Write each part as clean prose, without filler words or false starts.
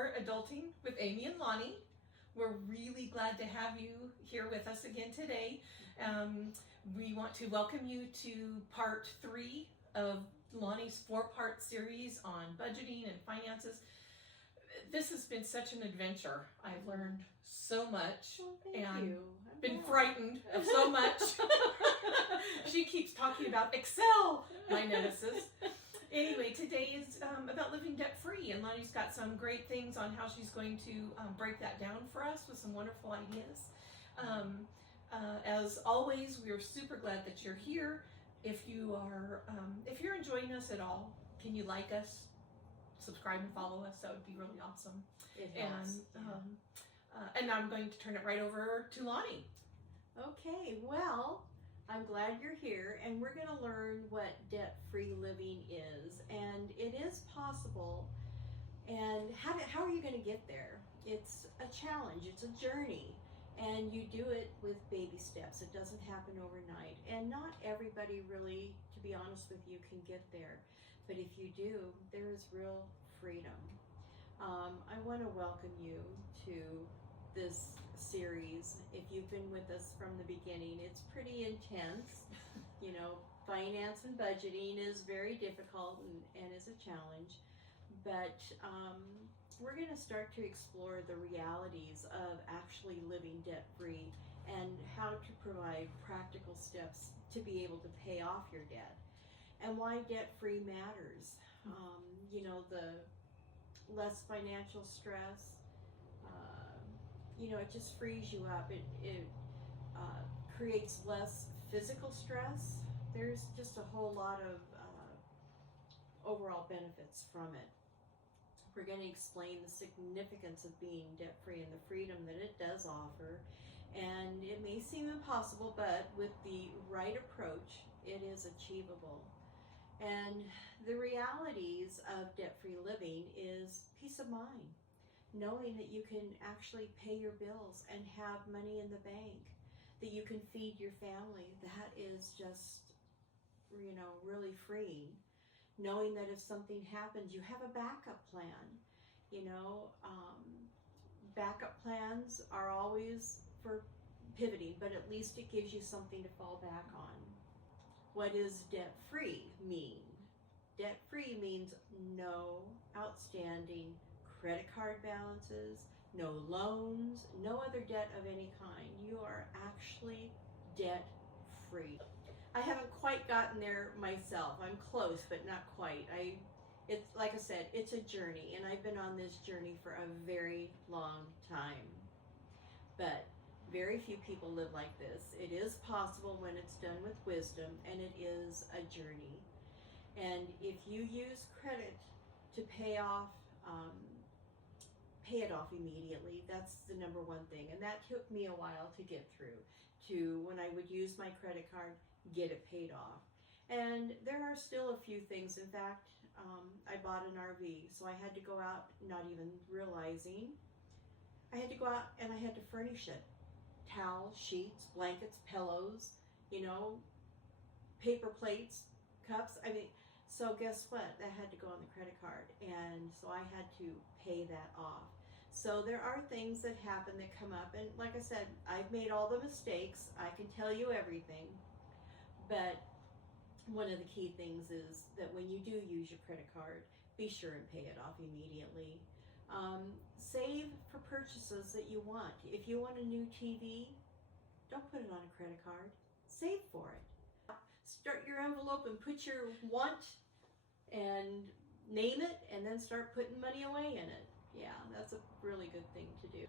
for Adulting with Amy and Lani. We're really glad to have you here with us again today. We want to welcome you to part 3 of Lani's 4-part series on budgeting and finances. This has been such an adventure. I've learned so much been frightened of so much. She keeps talking about Excel, my nemesis. Anyway, today is about living debt-free, and Lani's got some great things on how she's going to break that down for us with some wonderful ideas. As always, we are super glad that you're here. If you're enjoying us at all, can you like us, subscribe and follow us? That would be really awesome. And now I'm going to turn it right over to Lani. Okay, well, I'm glad you're here, and we're going to learn what debt-free living is, and it is possible. And how are you going to get there? It's a challenge, it's a journey, and you do it with baby steps. It doesn't happen overnight, and not everybody really, to be honest with you, can get there. But if you do, there is real freedom. I want to welcome you to this series. If you've been with us from the beginning, it's pretty intense. You know, finance and budgeting is very difficult and is a challenge. But we're going to start to explore the realities of actually living debt-free and how to provide practical steps to be able to pay off your debt, and why debt-free matters. You know, the less financial stress, you know, it just frees you up. It creates less physical stress. There's just a whole lot of overall benefits from it. We're going to explain the significance of being debt-free and the freedom that it does offer. And it may seem impossible, but with the right approach, it is achievable. And the realities of debt-free living is peace of mind, knowing that you can actually pay your bills and have money in the bank, that you can feed your family. That is just, you know, really freeing. Knowing that if something happens, you have a backup plan. You know, backup plans are always for pivoting, but at least it gives you something to fall back on. What does debt-free mean? Debt-free means no outstanding credit card balances, no loans, no other debt of any kind. You are actually debt-free. I haven't quite gotten there myself. I'm close, but not quite. It's like I said, it's a journey, and I've been on this journey for a very long time. But very few people live like this. It is possible when it's done with wisdom, and it is a journey. And if you use credit to pay it off immediately, that's the number one thing. And that took me a while to get through, to when I would use my credit card, get it paid off. And there are still a few things. In fact, I bought an RV, so I had to go out, not even realizing, I had to go out and I had to furnish it. Towels, sheets, blankets, pillows, you know, paper plates, cups. I mean, so guess what? That had to go on the credit card, and so I had to pay that off. So there are things that happen that come up, and like I said, I've made all the mistakes. I can tell you everything, but one of the key things is that when you do use your credit card, be sure and pay it off immediately. Save for purchases that you want. If you want a new TV, don't put it on a credit card. Save for it. Start your envelope and put your want and name it, and then start putting money away in it. Yeah, that's a really good thing to do.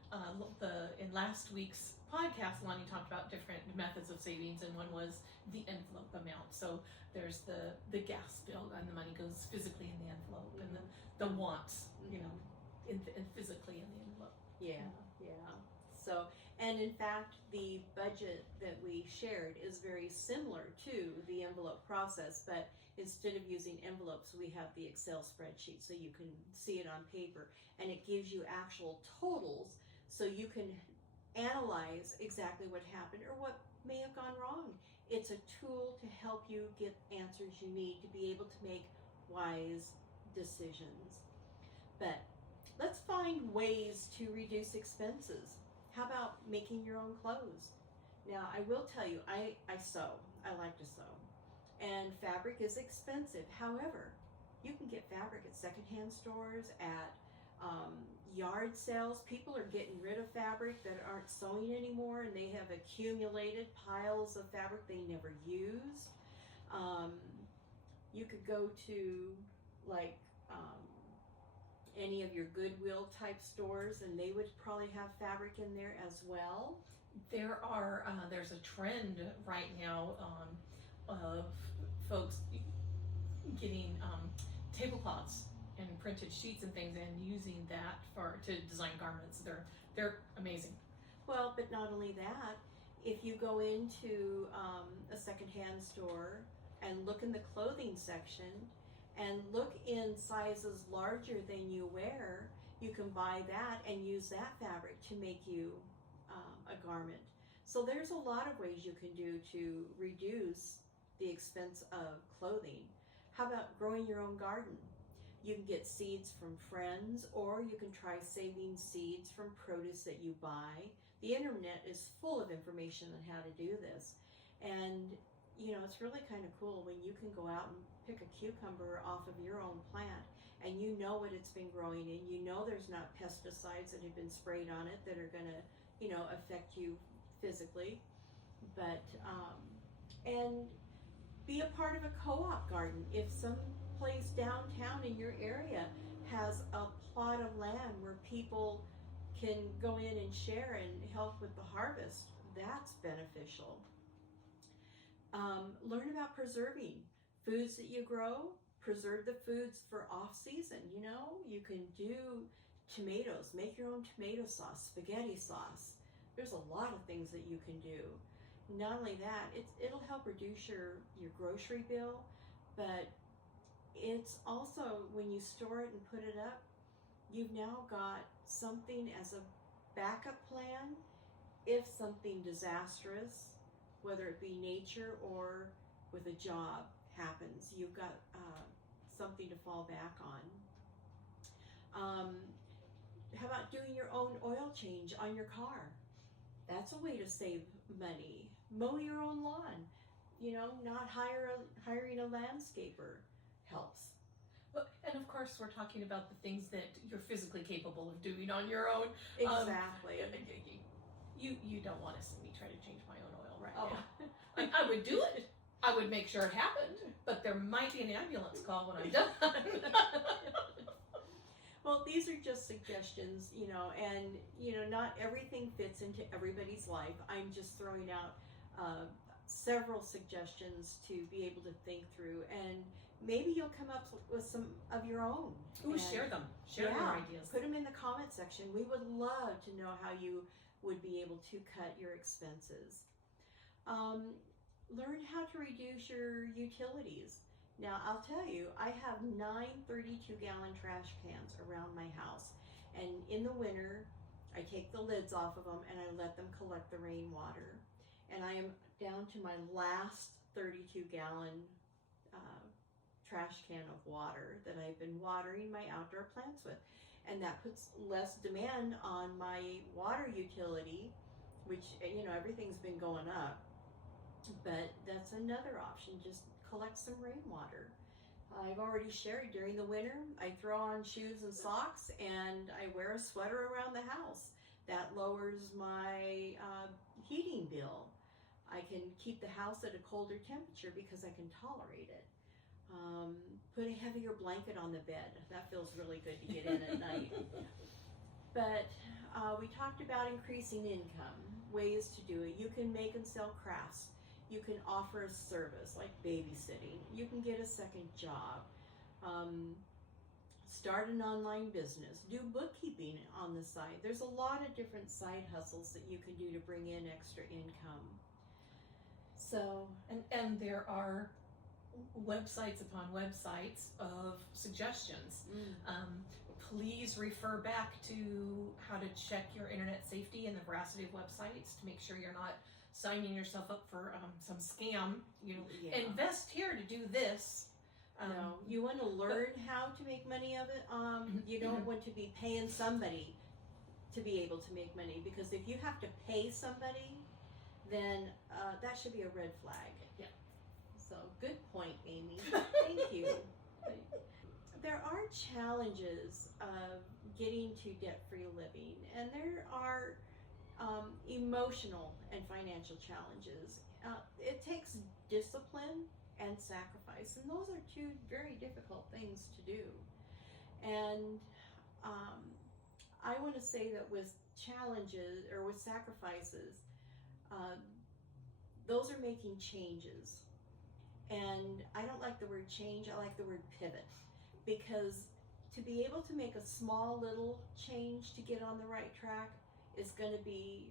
In last week's podcast, Lani talked about different methods of savings, and one was the envelope amount. So there's the gas bill, and the money goes physically in the envelope, and the wants, you know, physically in the envelope. Yeah. So, and in fact, the budget that we shared is very similar to the envelope process, but instead of using envelopes, we have the Excel spreadsheet, so you can see it on paper, and it gives you actual totals, so you can analyze exactly what happened or what may have gone wrong. It's a tool to help you get answers you need to be able to make wise decisions. But let's find ways to reduce expenses. How about making your own clothes? Now, I will tell you, I sew. I like to sew. And fabric is expensive. However, you can get fabric at secondhand stores, at yard sales. People are getting rid of fabric that aren't sewing anymore, and they have accumulated piles of fabric they never use. You could go to like any of your Goodwill type stores, and they would probably have fabric in there as well. There's a trend right now of folks getting tablecloths and printed sheets and things and using that to design garments. They're amazing. Well, but not only that, if you go into a secondhand store and look in the clothing section and look in sizes larger than you wear, you can buy that and use that fabric to make you a garment. So there's a lot of ways you can do to reduce the expense of clothing. How about growing your own garden? You can get seeds from friends, or you can try saving seeds from produce that you buy. The internet is full of information on how to do this. And you know, it's really kind of cool when you can go out and pick a cucumber off of your own plant, and you know what it's been growing in. You know there's not pesticides that have been sprayed on it that are going to, you know, affect you physically. But and be a part of a co-op garden. If some place downtown in your area has a plot of land where people can go in and share and help with the harvest, that's beneficial. Learn about preserving foods that you grow. Preserve the foods for off season. You know, you can do tomatoes, make your own tomato sauce, spaghetti sauce. There's a lot of things that you can do. Not only that, it'll help reduce your grocery bill, but it's also, when you store it and put it up, you've now got something as a backup plan if something disastrous, whether it be nature or with a job, happens. You've got something to fall back on. How about doing your own oil change on your car? That's a way to save money. Mow your own lawn. You know, not hiring a landscaper helps. Well, and of course, we're talking about the things that you're physically capable of doing on your own. Exactly. You don't want to see me try to change my own oil right Oh. now. I would do it. I would make sure it happened, but there might be an ambulance call when I'm done. Well, these are just suggestions, you know, and, you know, not everything fits into everybody's life. I'm just throwing out several suggestions to be able to think through, and maybe you'll come up with some of your own. Ooh, share them. Share your ideas. Put them in the comment section. We would love to know how you would be able to cut your expenses. Learn how to reduce your utilities. Now, I'll tell you, I have 9 32-gallon trash cans around my house, and in the winter, I take the lids off of them and I let them collect the rainwater. And I am down to my last 32-gallon trash can of water that I've been watering my outdoor plants with. And that puts less demand on my water utility, which, you know, everything's been going up. But that's another option, just collect some rainwater. I've already shared, during the winter, I throw on shoes and socks and I wear a sweater around the house. That lowers my heating bill. I can keep the house at a colder temperature because I can tolerate it. Put a heavier blanket on the bed. That feels really good to get in at night. But we talked about increasing income, ways to do it. You can make and sell crafts. You can offer a service like babysitting. You can get a second job. Start an online business. Do bookkeeping on the side. There's a lot of different side hustles that you can do to bring in extra income. So, and there are websites upon websites of suggestions. Please refer back to how to check your internet safety and the veracity of websites to make sure you're not signing yourself up for some scam. You know, invest here to do this, No, you want to learn how to make money of it. You don't want to be paying somebody to be able to make money, because if you have to pay somebody, then that should be a red flag. Yeah. So good point, Amy. Thank you. There are challenges of getting to debt-free living, and there are emotional and financial challenges. It takes discipline and sacrifice, and those are two very difficult things to do. And I want to say that with challenges or with sacrifices, those are making changes. And I don't like the word change, I like the word pivot, because to be able to make a small little change to get on the right track is going to be,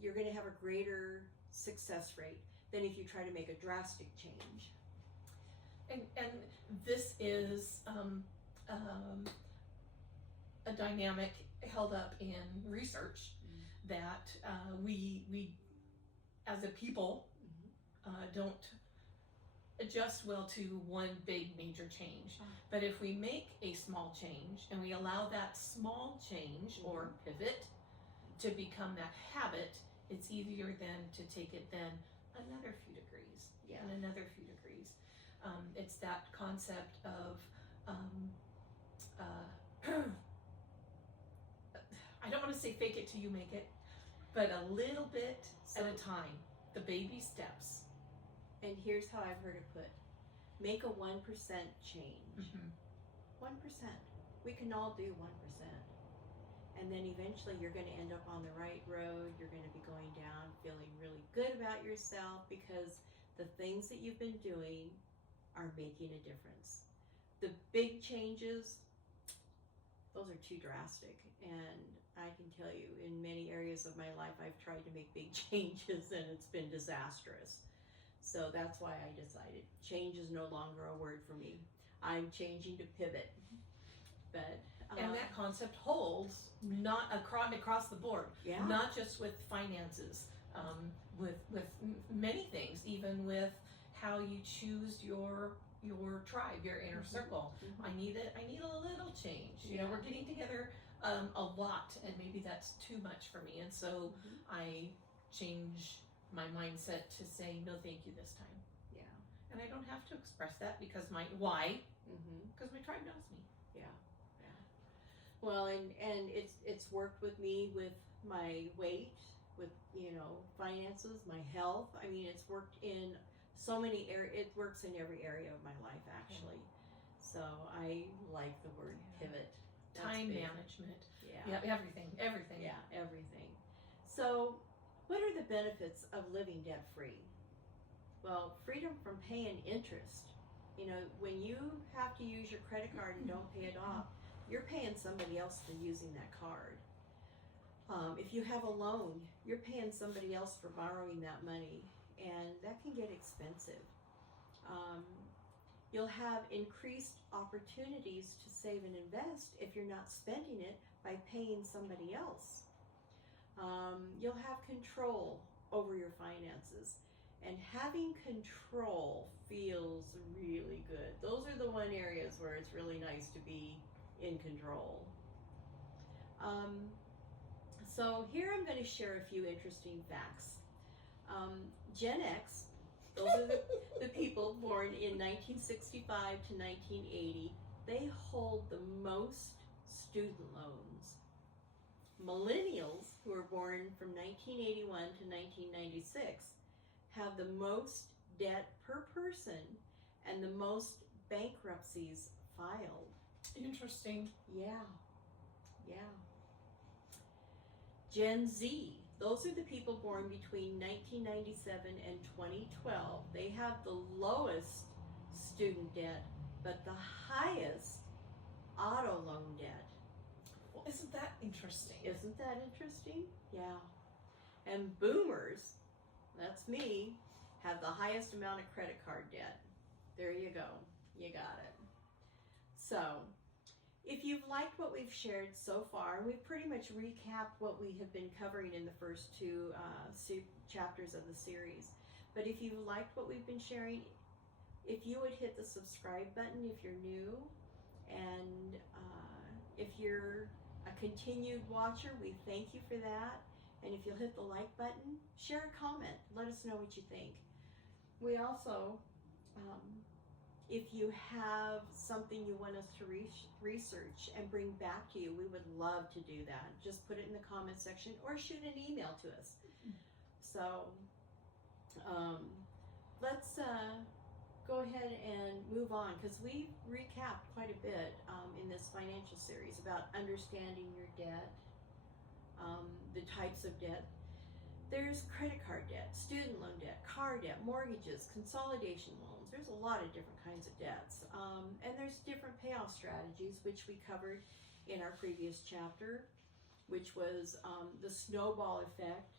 you're going to have a greater success rate than if you try to make a drastic change. And this is a dynamic held up in research that we as a people don't adjust well to one big major change. But if we make a small change and we allow that small change or pivot to become that habit, it's easier then to take it then another few degrees and another few degrees. It's that concept of I don't want to say fake it till you make it, but a little bit at a time, the baby steps. And here's how I've heard it put: make a 1% change. 1%. We can all do 1%. And then eventually you're going to end up on the right road. You're going to be going down feeling really good about yourself, because the things that you've been doing are making a difference. The big changes, those are too drastic. And I can tell you, in many areas of my life, I've tried to make big changes and it's been disastrous. So that's why I decided change is no longer a word for me. I'm changing to pivot. But and that concept holds not across the board, not just with finances, with many things, even with how you choose your tribe, your inner circle. I need a little change. You know, we're getting together a lot, and maybe that's too much for me, and so I change my mindset to say no thank you this time. And I don't have to express that because because my tribe knows me. Well, and it's worked with me with my weight, with finances, my health. I mean, it's worked in so many areas. It works in every area of my life, actually. So I like the word pivot. Time management. Everything. Everything. So what are the benefits of living debt-free? Well, freedom from paying interest. When you have to use your credit card and don't pay it off, you're paying somebody else for using that card. If you have a loan, you're paying somebody else for borrowing that money, and that can get expensive. You'll have increased opportunities to save and invest if you're not spending it by paying somebody else. You'll have control over your finances, and having control feels really good. Those are the one areas where it's really nice to be in control. So here I'm going to share a few interesting facts. Gen X, those are the people born in 1965 to 1980, they hold the most student loans. Millennials, who are born from 1981 to 1996, have the most debt per person and the most bankruptcies filed. Interesting. Yeah. Gen Z, those are the people born between 1997 and 2012. They have the lowest student debt, but the highest auto loan debt. Well, isn't that interesting? Isn't that interesting? Yeah. And boomers, that's me, have the highest amount of credit card debt. There you go. You got it. So, if you've liked what we've shared so far, we've pretty much recapped what we have been covering in the first two chapters of the series. But if you've liked what we've been sharing, if you would hit the subscribe button if you're new, and if you're a continued watcher, we thank you for that. And if you'll hit the like button, share a comment, let us know what you think. We also, if you have something you want us to research and bring back to you, we would love to do that. Just put it in the comment section or shoot an email to us. So let's go ahead and move on, because we recapped quite a bit in this financial series about understanding your debt, the types of debt. There's credit card debt, student loan debt, car debt, mortgages, consolidation loans. There's a lot of different kinds of debts. And there's different payoff strategies, which we covered in our previous chapter, which was the snowball effect,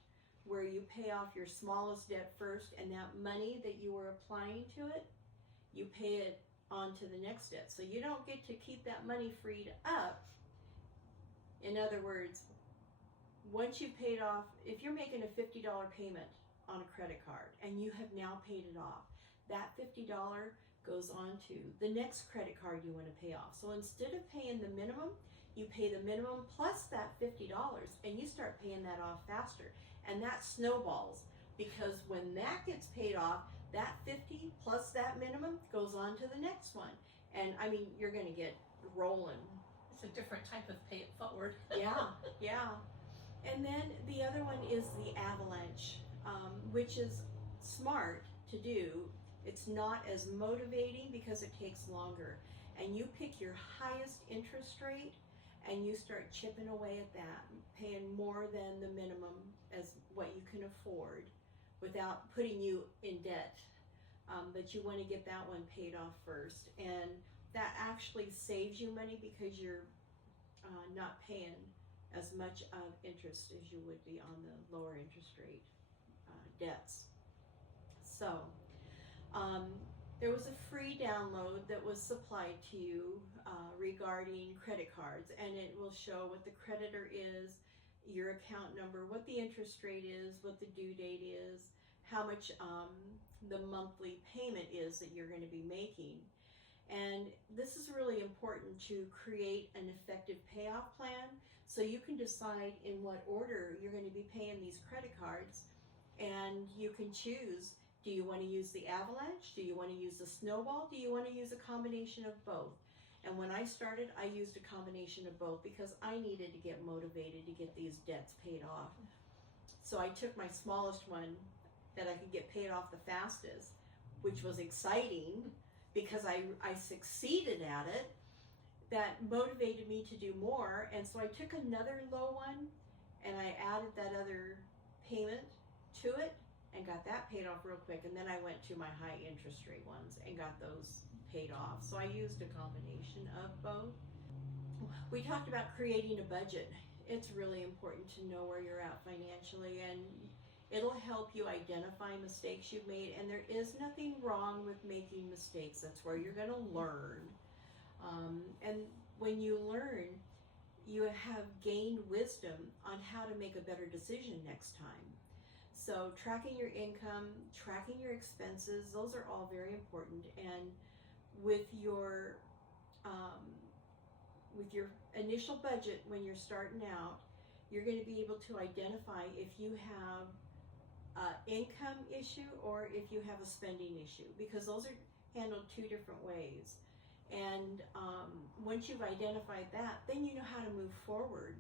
where you pay off your smallest debt first, and that money that you were applying to it, you pay it on to the next debt. So you don't get to keep that money freed up. In other words, once you've paid off, if you're making a $50 payment on a credit card and you have now paid it off, that $50 goes on to the next credit card you want to pay off. So instead of paying the minimum, you pay the minimum plus that $50, and you start paying that off faster. And that snowballs, because when that gets paid off, that 50 plus that minimum goes on to the next one. And I mean, you're going to get rolling. It's a different type of pay it forward. Yeah. And then the other one is the avalanche, which is smart to do. It's not as motivating because it takes longer. And you pick your highest interest rate and you start chipping away at that, paying more than the minimum as what you can afford without putting you in debt. But you want to get that one paid off first. And that actually saves you money because you're not paying as much of interest as you would be on the lower interest rate debts. So there was a free download that was supplied to you regarding credit cards, and it will show what the creditor is, your account number, what the interest rate is, what the due date is, how much the monthly payment is that you're going to be making. And this is really important to create an effective payoff plan, so you can decide in what order you're going to be paying these credit cards, and you can choose, do you want to use the avalanche? Do you want to use the snowball? Do you want to use a combination of both? And when I started, I used a combination of both because I needed to get motivated to get these debts paid off. So I took my smallest one that I could get paid off the fastest, which was exciting because I succeeded at it. That motivated me to do more, and so I took another low one and I added that other payment to it and got that paid off real quick, and then I went to my high interest rate ones and got those paid off. So I used a combination of both. We talked about creating a budget. It's really important to know where you're at financially, and it'll help you identify mistakes you've made, and there is nothing wrong with making mistakes. That's where you're going to learn. And when you learn, you have gained wisdom on how to make a better decision next time. So tracking your income, tracking your expenses, those are all very important. And with your initial budget, when you're starting out, you're going to be able to identify if you have an income issue or if you have a spending issue, because those are handled two different ways. And once you've identified that, then you know how to move forward,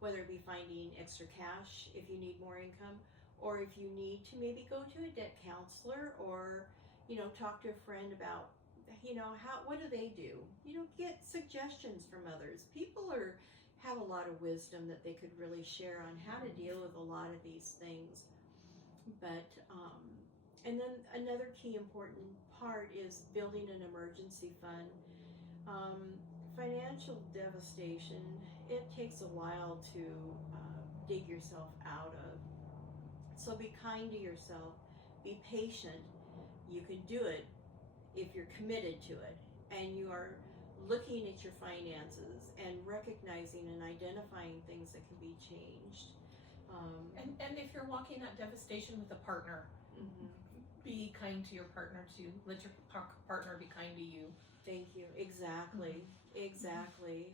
whether it be finding extra cash if you need more income, or if you need to maybe go to a debt counselor, or talk to a friend about what do they do. Get suggestions from others. People have a lot of wisdom that they could really share on how to deal with a lot of these things. But and then another key important part is building an emergency fund. Financial devastation, it takes a while to dig yourself out of. So be kind to yourself, be patient. You can do it if you're committed to it, and you are looking at your finances and recognizing and identifying things that can be changed. And if you're walking that devastation with a partner, be kind to your partner too. Let your partner be kind to you. Thank you. Exactly. Exactly.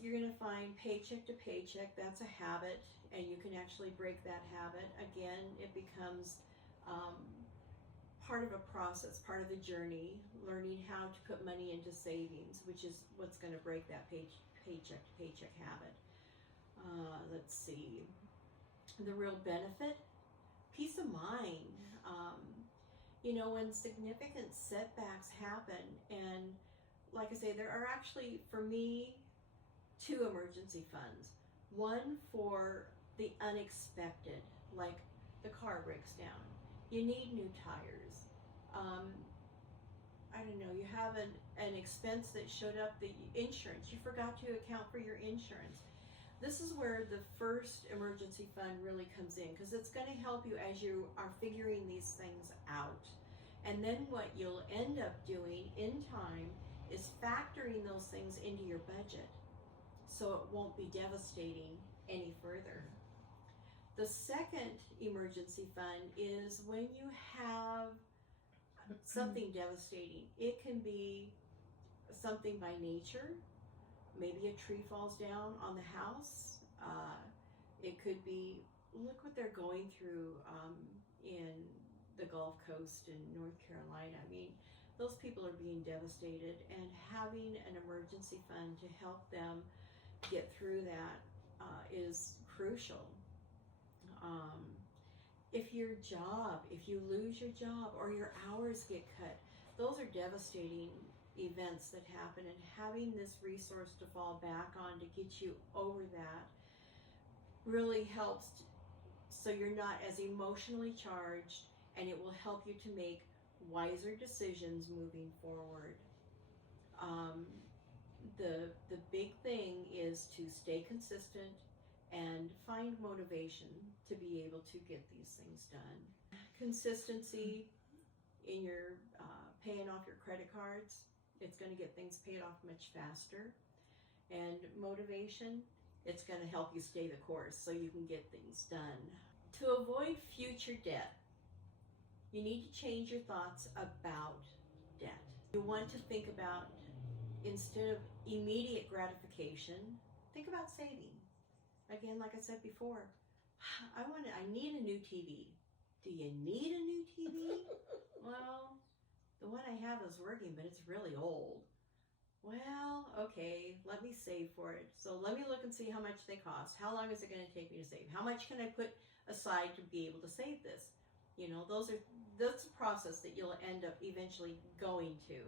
You're going to find paycheck to paycheck. That's a habit, and you can actually break that habit. Again, it becomes part of a process, part of the journey, learning how to put money into savings, which is what's going to break that paycheck to paycheck habit. Let's see. The real benefit, peace of mind. When significant setbacks happen, and like I say, there are actually, for me, 2 emergency funds. One for the unexpected, like the car breaks down, you need new tires. I don't know, you have an expense that showed up, the insurance, you forgot to account for your insurance. This is where the first emergency fund really comes in, because it's going to help you as you are figuring these things out. And then what you'll end up doing in time is factoring those things into your budget, so it won't be devastating any further. The second emergency fund is when you have something devastating. It can be something by nature. Maybe a tree falls down on the house. It could be, look what they're going through in the Gulf Coast in North Carolina. I mean, those people are being devastated, and having an emergency fund to help them get through that is crucial. If you lose your job or your hours get cut, those are devastating events that happen, and having this resource to fall back on to get you over that really helps, so you're not as emotionally charged, and it will help you to make wiser decisions moving forward. The big thing is to stay consistent and find motivation to be able to get these things done. Consistency in your paying off your credit cards, it's going to get things paid off much faster. And motivation, it's going to help you stay the course so you can get things done. To avoid future debt, you need to change your thoughts about debt. You want to think about, instead of immediate gratification, think about saving. Again, like I said before, I need a new TV. Do you need a new TV? Well, the one I have is working, but it's really old. Well, okay, let me save for it. So let me look and see how much they cost. How long is it going to take me to save? How much can I put aside to be able to save this? That's a process that you'll end up eventually going to.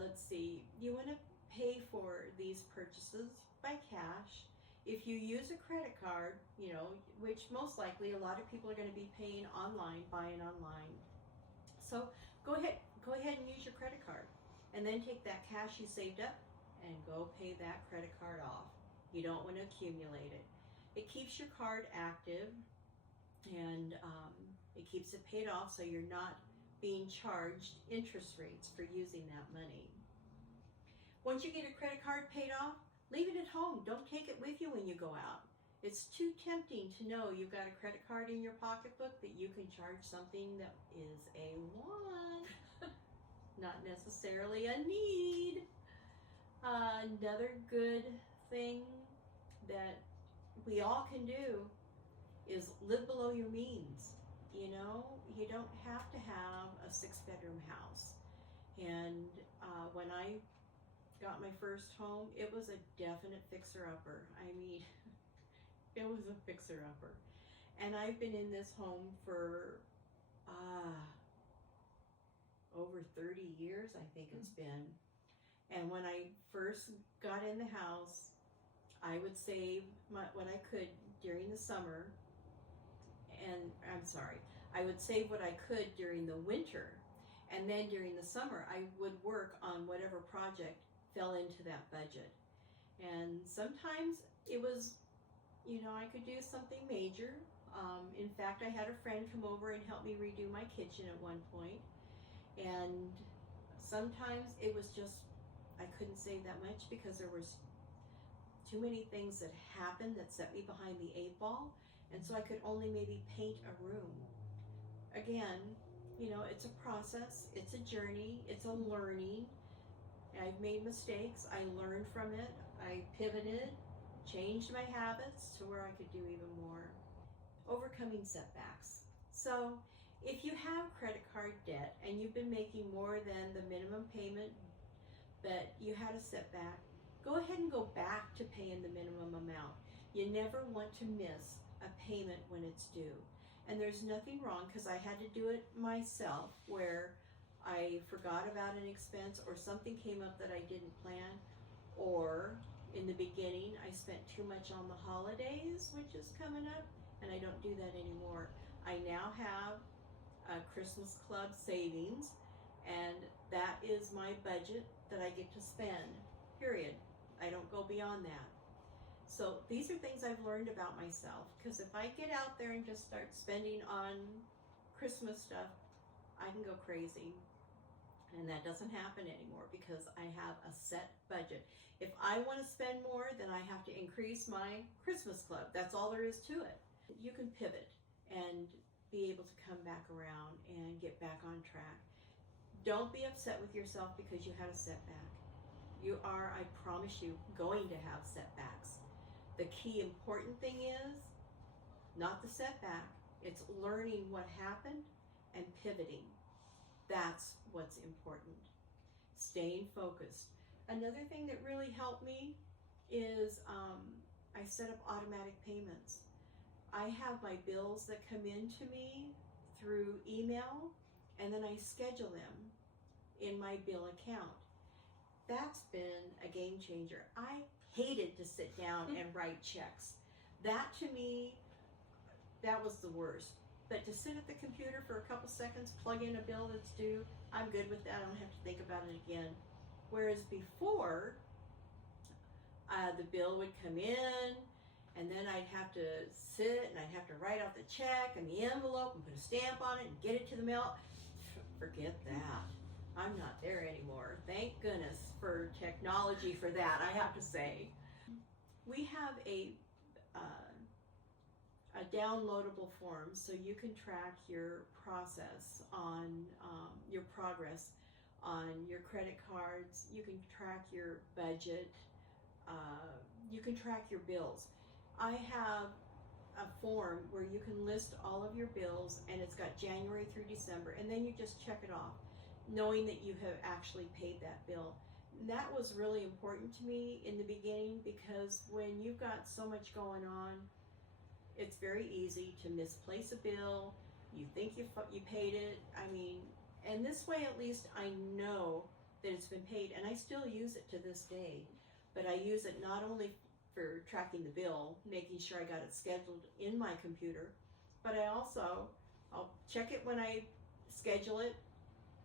Let's see, you want to pay for these purchases by cash. If you use a credit card, which most likely a lot of people are going to be paying online, buying online. So go ahead and use your credit card, and then take that cash you saved up and go pay that credit card off. You don't want to accumulate it. It keeps your card active, and it keeps it paid off, so you're not being charged interest rates for using that money. Once you get your credit card paid off, leave it at home. Don't take it with you when you go out. It's too tempting to know you've got a credit card in your pocketbook that you can charge something that is a want, not necessarily a need. Another good thing that we all can do is live below your means. You don't have to have a 6-bedroom house. And when I got my first home, it was a definite fixer-upper. I mean, it was a fixer-upper. And I've been in this home for over 30 years, I think it's been. And when I first got in the house, I would save what I could during the summer, I would save what I could during the winter, and then during the summer I would work on whatever project fell into that budget. And sometimes it was, I could do something major. In fact, I had a friend come over and help me redo my kitchen at one point. And sometimes it was just, I couldn't save that much because there was too many things that happened that set me behind the 8 ball. And so I could only maybe paint a room. again, it's a process, it's a journey, it's a learning. I've made mistakes, I learned from it, I pivoted, changed my habits to where I could do even more. Overcoming setbacks. So if you have credit card debt and you've been making more than the minimum payment, but you had a setback, go ahead and go back to paying the minimum amount. You never want to miss a payment when it's due. And there's nothing wrong, because I had to do it myself, where I forgot about an expense or something came up that I didn't plan, or in the beginning I spent too much on the holidays, which is coming up, and I don't do that anymore. I now have a Christmas Club savings, and that is my budget that I get to spend, period. I don't go beyond that. So these are things I've learned about myself, because if I get out there and just start spending on Christmas stuff, I can go crazy. And that doesn't happen anymore because I have a set budget. If I want to spend more, then I have to increase my Christmas Club. That's all there is to it. You can pivot and be able to come back around and get back on track. Don't be upset with yourself because you had a setback. You are, I promise you, going to have setbacks. The key important thing is not the setback. It's learning what happened and pivoting. That's what's important. Staying focused. Another thing that really helped me is I set up automatic payments. I have my bills that come in to me through email, and then I schedule them in my bill account. That's been a game changer. I hated to sit down and write checks. That to me, that was the worst. But to sit at the computer for a couple seconds, plug in a bill that's due, I'm good with that. I don't have to think about it again. Whereas before, the bill would come in, and then I'd have to sit and I'd have to write out the check and the envelope and put a stamp on it and get it to the mail. Forget that. I'm not there anymore. Thank goodness for technology for that, I have to say. We have a downloadable form so you can track your process on your progress on your credit cards. You can track your budget. You can track your bills. I have a form where you can list all of your bills, and it's got January through December, and then you just check it off, knowing that you have actually paid that bill. That was really important to me in the beginning, because when you've got so much going on, it's very easy to misplace a bill. You think you paid it. I mean, and this way at least I know that it's been paid, and I still use it to this day. But I use it not only for tracking the bill, making sure I got it scheduled in my computer, but I'll check it when I schedule it,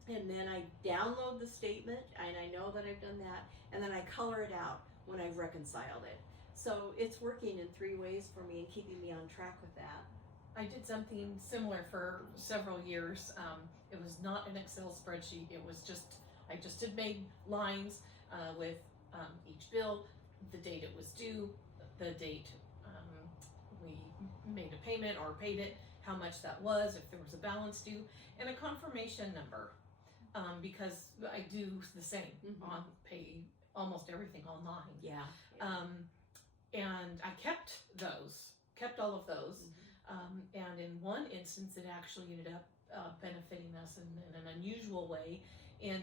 and then I download the statement, and I know that I've done that, and then I color it out when I've reconciled it. So it's working in 3 ways for me and keeping me on track with that. I did something similar for several years. It was not an Excel spreadsheet. It was I just had made lines with each bill, the date it was due, the date we made a payment or paid it, how much that was, if there was a balance due, and a confirmation number, because I do the same, on pay almost everything online. Yeah. And I kept all of those, and in one instance it actually ended up benefiting us in an unusual way, in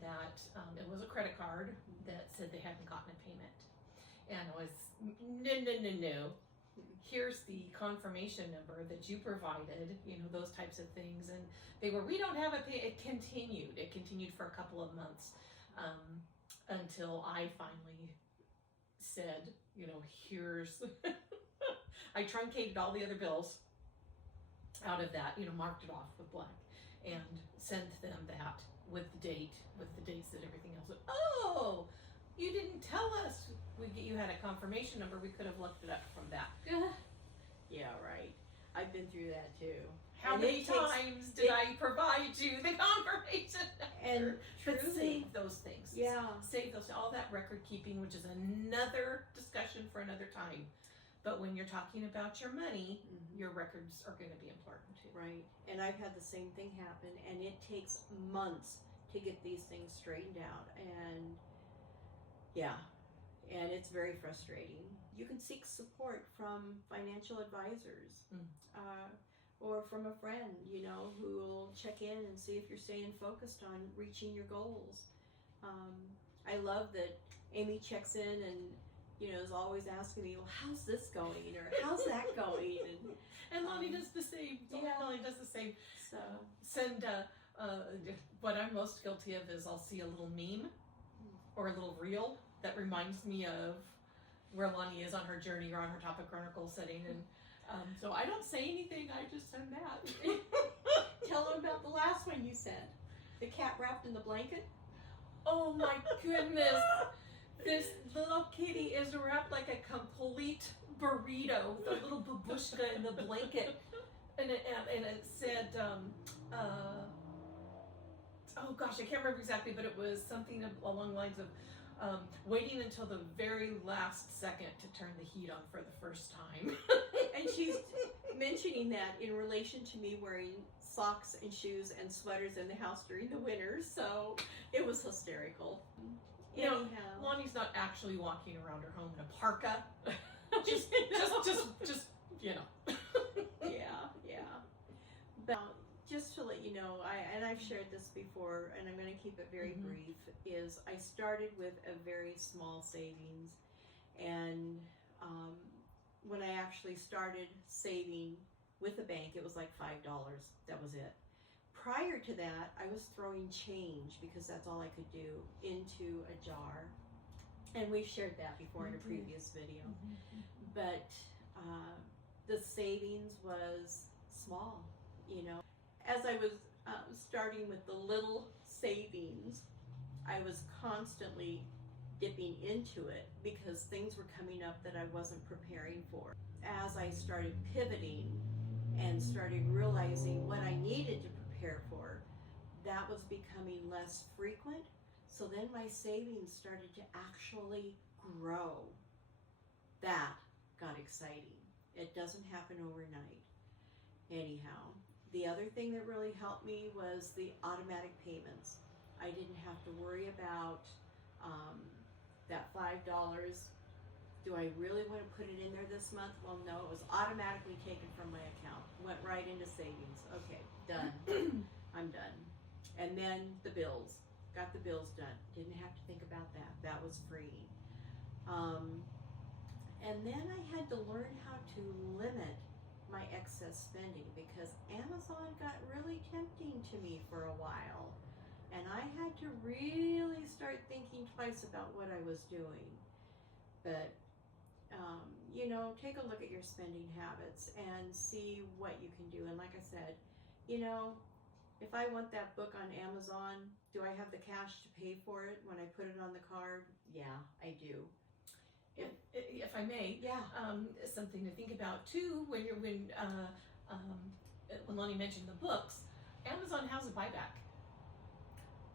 that it was a credit card that said they hadn't gotten a payment, and I was no. Here's the confirmation number that you provided, those types of things, and they were, we don't have it continued for a couple of months, until I finally said, here's I truncated all the other bills out of that, marked it off with black, and sent them that with the dates that everything else was. Oh, you didn't tell us you had a confirmation number. We could have looked it up from that. Yeah, right. I've been through that too. How many times did I provide you the confirmation number? But save those things. Yeah. Save those, all that record keeping, which is another discussion for another time. But when you're talking about your money, Mhm. your records are going to be important too. Right. And I've had the same thing happen, and it takes months to get these things straightened out. And yeah, and it's very frustrating. You can seek support from financial advisors, or from a friend, who will check in and see if you're staying focused on reaching your goals. I love that Amy checks in and is always asking me, well, how's this going, or how's that going, And Lani does the same. yeah. Lani does the same. So Send what I'm most guilty of is I'll see a little meme or a little reel that reminds me of where Lani is on her journey or on her topic or on her goal setting, and so I don't say anything. I just send that. tell them about the last one you sent, the cat wrapped in the blanket. Oh my goodness! This little kitty is wrapped like a complete burrito, the little babushka in the blanket, and it said, oh gosh, I can't remember exactly, but it was something along the lines of waiting until the very last second to turn the heat on for the first time. And she's mentioning that in relation to me wearing socks and shoes and sweaters in the house during the winter, so it was hysterical. Anyhow, Lonnie's not actually walking around her home in a parka. just, yeah. But just to let you know, I've shared this before, and I'm going to keep it very brief. Is I started with a very small savings, and when I actually started saving with a bank, it was like $5. That was it. Prior to that, I was throwing change, because that's all I could do, into a jar. And we've shared that before in a previous video. But the savings was small, As I was starting with the little savings, I was constantly dipping into it because things were coming up that I wasn't preparing for. As I started pivoting and started realizing what I needed to prepare for, that was becoming less frequent. So then my savings started to actually grow. That got exciting. It doesn't happen overnight. Anyhow, the other thing that really helped me was the automatic payments. I didn't have to worry about that $5. Do I really want to put it in there this month? Well, no, it was automatically taken from my account. Went right into savings. Okay, done. I'm done. And then the bills. Got the bills done. Didn't have to think about that. That was freeing. And then I had to learn how to limit my excess spending, because Amazon got really tempting to me for a while. And I had to really start thinking twice about what I was doing. But, take a look at your spending habits and see what you can do. And like I said, if I want that book on Amazon, do I have the cash to pay for it when I put it on the card? Yeah, I do. If I may, something to think about too when Lani mentioned the books, Amazon has a buyback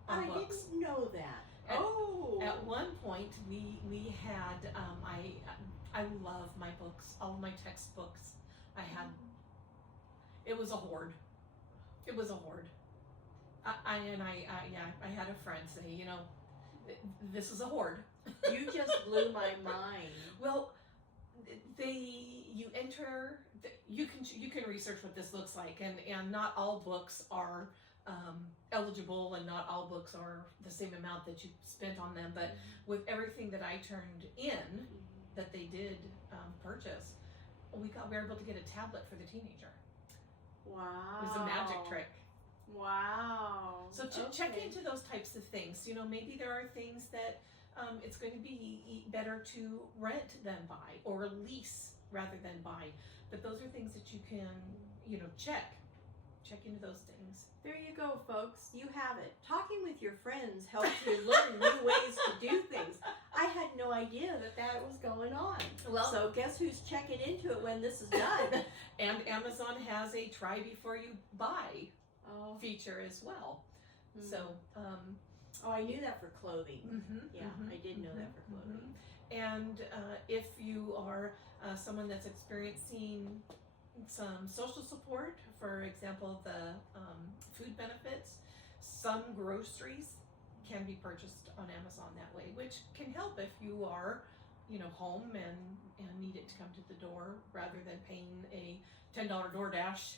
on books. Didn't know that. At one point, we had I love my books, all of my textbooks. I had. It was a hoard. It was a hoard. I had a friend say, this is a hoard. You just blew my mind. Well, you can research what this looks like, and not all books are eligible, and not all books are the same amount that you spent on them. But with everything that I turned in, that they did purchase, we were able to get a tablet for the teenager. Wow. It was a magic trick. Wow. So check into those types of things. Maybe there are things that it's going to be better to rent than buy, or lease rather than buy. But those are things that you can, check into those things. There you go, folks. You have it. Talking with your friends helps you learn new ways to do things. I had no idea that was going on. Well, so guess who's checking into it when this is done? And Amazon has a try before you buy feature as well. So, I knew that for clothing. I did know that for clothing. And if you are someone that's experiencing some social support, for example, the food benefits, some groceries can be purchased on Amazon that way, which can help if you are, home and need it to come to the door rather than paying a $10 DoorDash.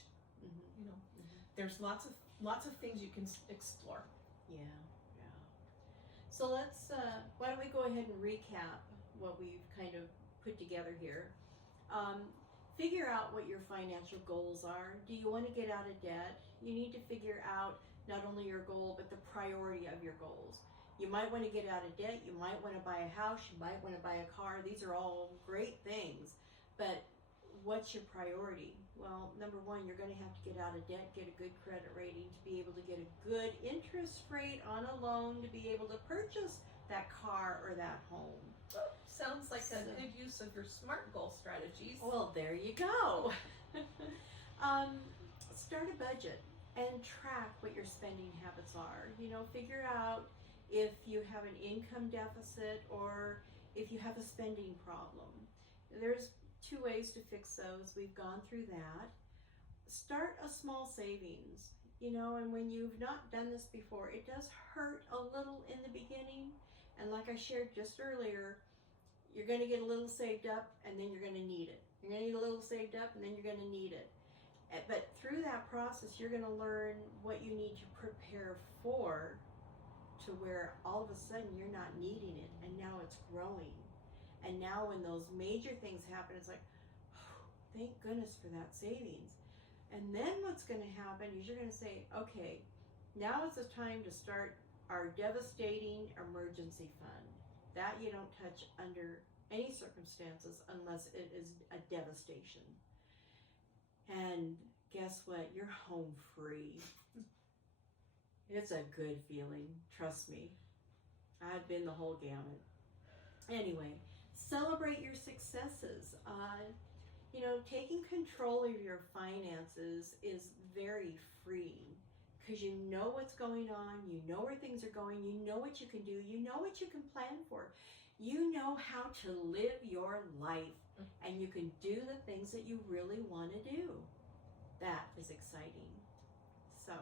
There's lots of things you can explore. Yeah. So let's, why don't we go ahead and recap what we've kind of put together here. Figure out what your financial goals are. Do you want to get out of debt? You need to figure out not only your goal, but the priority of your goals. You might want to get out of debt. You might want to buy a house. You might want to buy a car. These are all great things. But what's your priority? Well, number one, you're going to have to get out of debt, get a good credit rating to be able to get a good interest rate on a loan to be able to purchase that car or that home. Sounds like a good use of your SMART goal strategies. Well, there you go. Start a budget and track what your spending habits are. Figure out if you have an income deficit or if you have a spending problem. There's 2 ways to fix those. We've gone through that. Start a small savings. And when you've not done this before, it does hurt a little in the beginning. And like I shared just earlier, you're going to get a little saved up and then you're going to need it. You're going to need a little saved up and then you're going to need it. But through that process, you're going to learn what you need to prepare for, to where all of a sudden you're not needing it and now it's growing. And now when those major things happen, it's like, oh, thank goodness for that savings. And then what's going to happen is you're going to say, okay, now is the time to start our devastating emergency fund. That you don't touch under any circumstances unless it is a devastation. And guess what? You're home free. It's a good feeling, trust me. I've been the whole gamut. Anyway, celebrate your successes. Taking control of your finances is very freeing because you know what's going on, you know where things are going, you know what you can do, you know what you can plan for. You know how to live your life and you can do the things that you really want to do. That is exciting. So,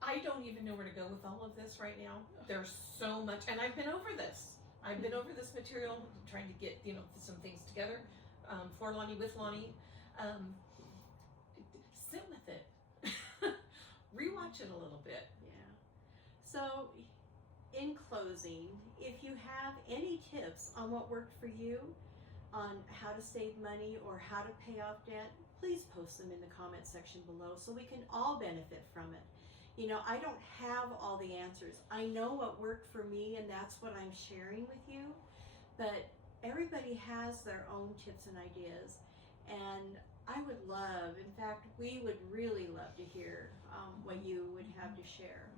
I don't even know where to go with all of this right now. There's so much, and I've been over this. I've been over this material, trying to get some things together for Lani, with Lani. Sit with it, rewatch it a little bit. Yeah. So, in closing, if you have any tips on what worked for you, on how to save money or how to pay off debt, please post them in the comment section below so we can all benefit from it. I don't have all the answers. I know what worked for me and that's what I'm sharing with you, but everybody has their own tips and ideas, and I would love, in fact, we would really love to hear what you would have to share.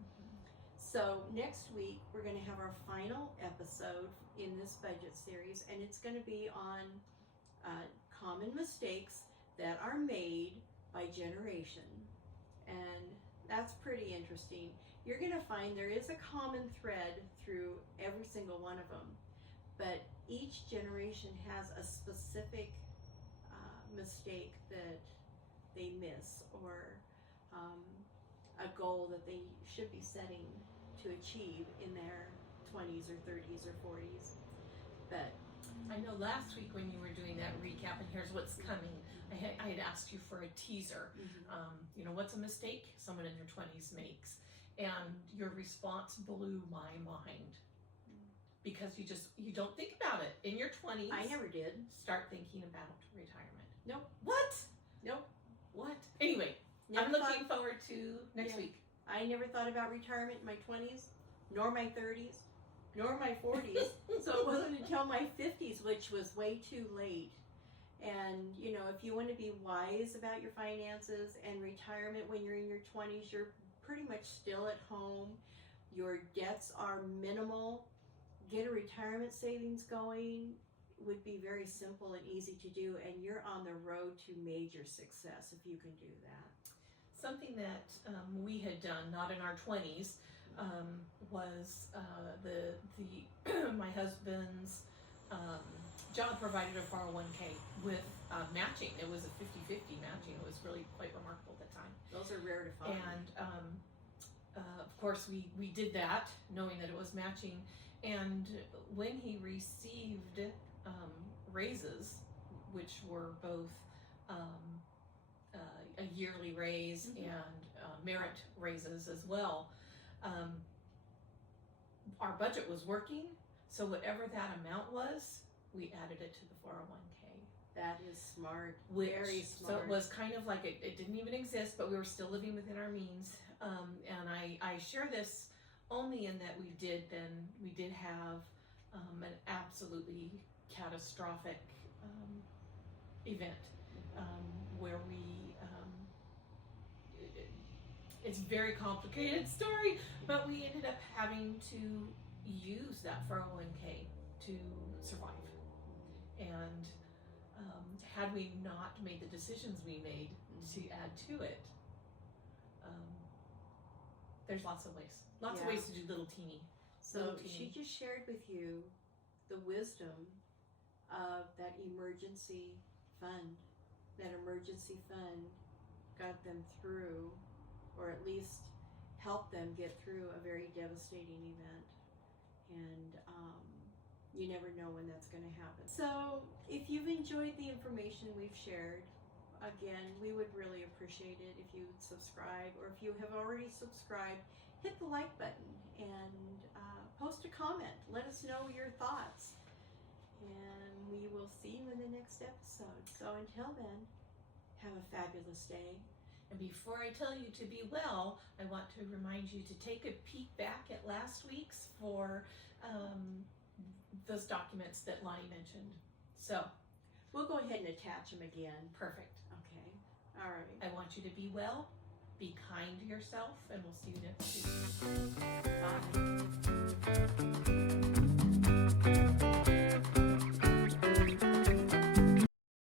So next week, we're going to have our final episode in this budget series, and it's going to be on common mistakes that are made by generation. And that's pretty interesting. You're going to find there is a common thread through every single one of them, but each generation has a specific mistake that they miss, or a goal that they should be setting to achieve in their 20s or 30s or 40s. But I know last week when you were doing that recap and here's what's coming, I had asked you for a teaser. What's a mistake someone in their 20s makes? And your response blew my mind, because you don't think about it in your 20s. I never did. Start thinking about retirement. Nope. What? Nope. What? Anyway, I'm looking forward to next week. I never thought about retirement in my 20s, nor my 30s, nor my 40s. So it wasn't until my 50s, which was way too late. And, if you want to be wise about your finances and retirement when you're in your 20s, you're pretty much still at home. Your debts are minimal. Get a retirement savings going. Would be very simple and easy to do, and you're on the road to major success if you can do that. Something that we had done, not in our 20s, was the my husband's job provided a 401k with matching. It was a 50-50 matching. It was really quite remarkable at the time. Those are rare to find. And of course, we did that knowing that it was matching. And when he received raises, which were both a yearly raise and merit raises as well, our budget was working. So whatever that amount was, we added it to the 401k. That is smart. Which, Very smart. So it was kind of like it didn't even exist, but we were still living within our means. And I share this only in that we did have an absolutely catastrophic event where it's a very complicated story, but we ended up having to use that 401k to survive. And had we not made the decisions we made to add to it, there's lots of ways to do little teeny. So she just shared with you the wisdom of that emergency fund. That emergency fund got them through, or at least helped them get through a very devastating event. And you never know when that's going to happen. So if you've enjoyed the information we've shared, again, we would really appreciate it if you would subscribe, or if you have already subscribed, hit the like button and post a comment. Let us know your thoughts. And we will see you in the next episode. So until then, have a fabulous day. And before I tell you to be well, I want to remind you to take a peek back at last week's for those documents that Lani mentioned. So we'll go ahead and attach them again. Perfect. Okay. All right. I want you to be well, be kind to yourself, and we'll see you next week. Bye.